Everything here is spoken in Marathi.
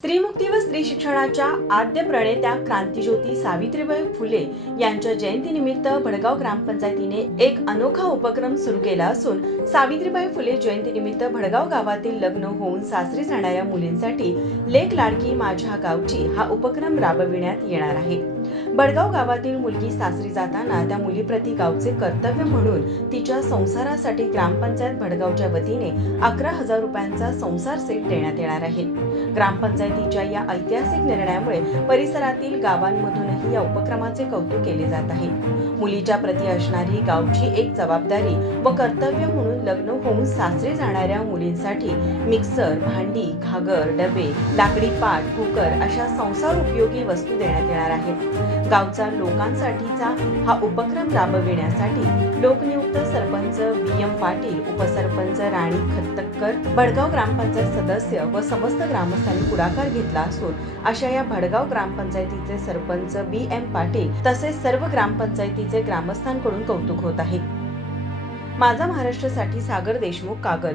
स्त्रीमुक्ती व स्त्री शिक्षणाच्या आद्य प्रणेत्या क्रांतीज्योती सावित्रीबाई फुले यांच्या जयंतीनिमित्त भडगाव ग्रामपंचायतीने एक अनोखा उपक्रम सुरू केला असून सावित्रीबाई फुले जयंतीनिमित्त भडगाव गावातील लग्न होऊन सासरी जाणाऱ्या मुलींसाठी लेक लाडकी माझ्या गावची हा उपक्रम राबविण्यात येणार आहे. बडगाव गावातील मुलगी सासरी जाताना त्या मुलीप्रती गावचे कर्तव्य म्हणून तिच्या संसारासाठी ग्रामपंचायत भडगावच्या वतीने अकरा हजार रुपयांचा संसार सेट देण्यात येणार आहे. ग्रामपंचायतीच्या या ऐतिहासिक निर्णयामुळे परिसरातील गावांमधूनही या उपक्रमाचे कौतुक केले जात आहे. मुलीच्या प्रती असणारी गावची एक जबाबदारी व कर्तव्य म्हणून लग्न होऊन सासरे जाणाऱ्या मुलींसाठी मिक्सर भांडी घागर डबे लाकडी पाट कुकर अशा संसार उपयोगी वस्तू देण्यात येणार आहेत. गावचा लोकांसाठीचा हा उपक्रम राबविण्यासाठी लोकनियुक्त सरपंच बी एम पाटील उपसरपंच राणी खत्तक्कर भडगाव ग्रामपंचायत सदस्य व समस्त ग्रामस्थांनी पुढाकार घेतला असून अशा या भडगाव ग्रामपंचायतीचे सरपंच बी एम पाटील तसेच सर्व ग्रामपंचायतीचे ग्रामस्थांकडून कौतुक होत आहे. माझा महाराष्ट्रासाठी सागर देशमुख कागल.